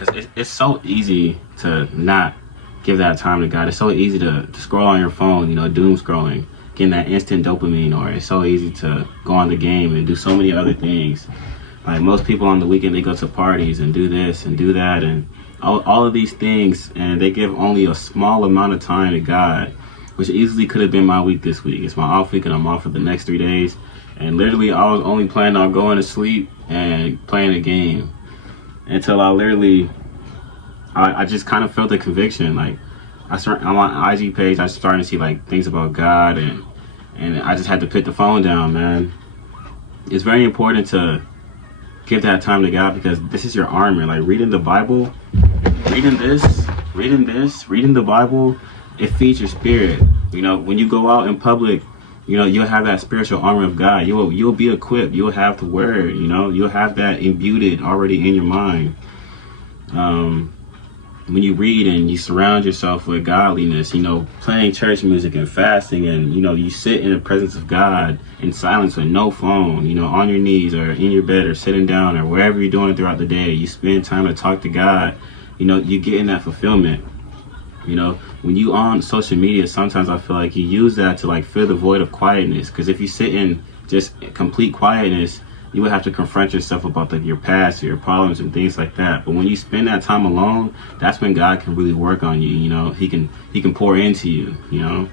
because it's so easy to not give that time to God. It's so easy to scroll on your phone, you know, doom scrolling, getting that instant dopamine, or it's so easy to go on the game and do so many other things. Like most people on the weekend, they go to parties and do this and do that and all of these things, and they give only a small amount of time to God, which easily could have been my week this week. It's my off week and I'm off for the next 3 days. And literally I was only planning on going to sleep and playing a game until I just kind of felt the conviction. Like I'm on IG page, I started to see like things about God, and I just had to put the phone down, man. It's very important to give that time to God, because this is your armor. Like reading the Bible, reading the Bible, it feeds your spirit. You know, when you go out in public, you know, you'll have that spiritual armor of God. You'll be equipped. You'll have the word, you know, you'll have that imbued already in your mind. When you read and you surround yourself with godliness, you know, playing church music and fasting, and, you know, you sit in the presence of God in silence with no phone, you know, on your knees or in your bed or sitting down or wherever you're doing throughout the day, you spend time to talk to God, you know, you get in that fulfillment. You know, when you on social media, sometimes I feel like you use that to like fill the void of quietness, because if you sit in just complete quietness, you would have to confront yourself about your past, your problems and things like that. But when you spend that time alone, that's when God can really work on you. You know, he can pour into you, you know.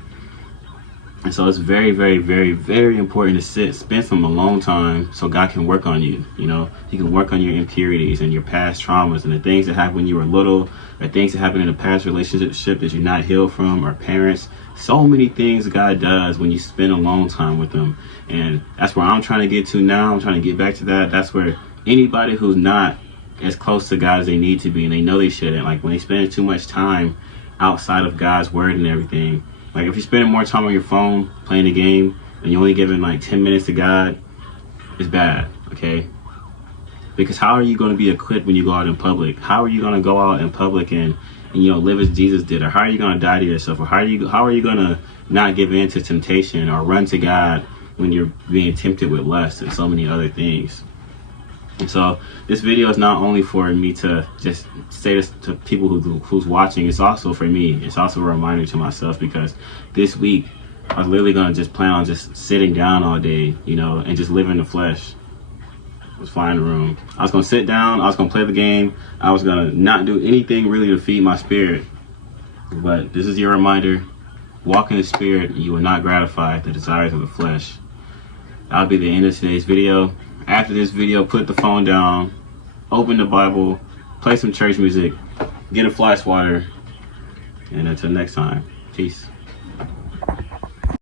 And so it's very, very, very, very important to spend some alone time so God can work on you. You know, he can work on your impurities and your past traumas and the things that happened when you were little, or things that happened in a past relationship that you're not healed from, or parents. So many things God does when you spend alone time with him. And that's where I'm trying to get to now. I'm trying to get back to that. That's where anybody who's not as close to God as they need to be, and they know they shouldn't, like when they spend too much time outside of God's word and everything. Like if you're spending more time on your phone playing a game and you're only giving like 10 minutes to God, it's bad, okay? Because how are you going to be equipped when you go out in public? How are you going to go out in public and you know, live as Jesus did? Or how are you going to die to yourself? Or how are you going to not give in to temptation or run to God when you're being tempted with lust and so many other things? And so this video is not only for me to just say this to people who's watching, it's also for me. It's also a reminder to myself, because this week I was literally going to just plan on just sitting down all day, you know, and just live in the flesh. I was flying the room. I was going to sit down. I was going to play the game. I was going to not do anything really to feed my spirit. But this is your reminder. Walk in the spirit, and you will not gratify the desires of the flesh. That'll be the end of today's video. After this video, put the phone down, open the Bible, play some church music, get a fly swatter, and until next time, peace.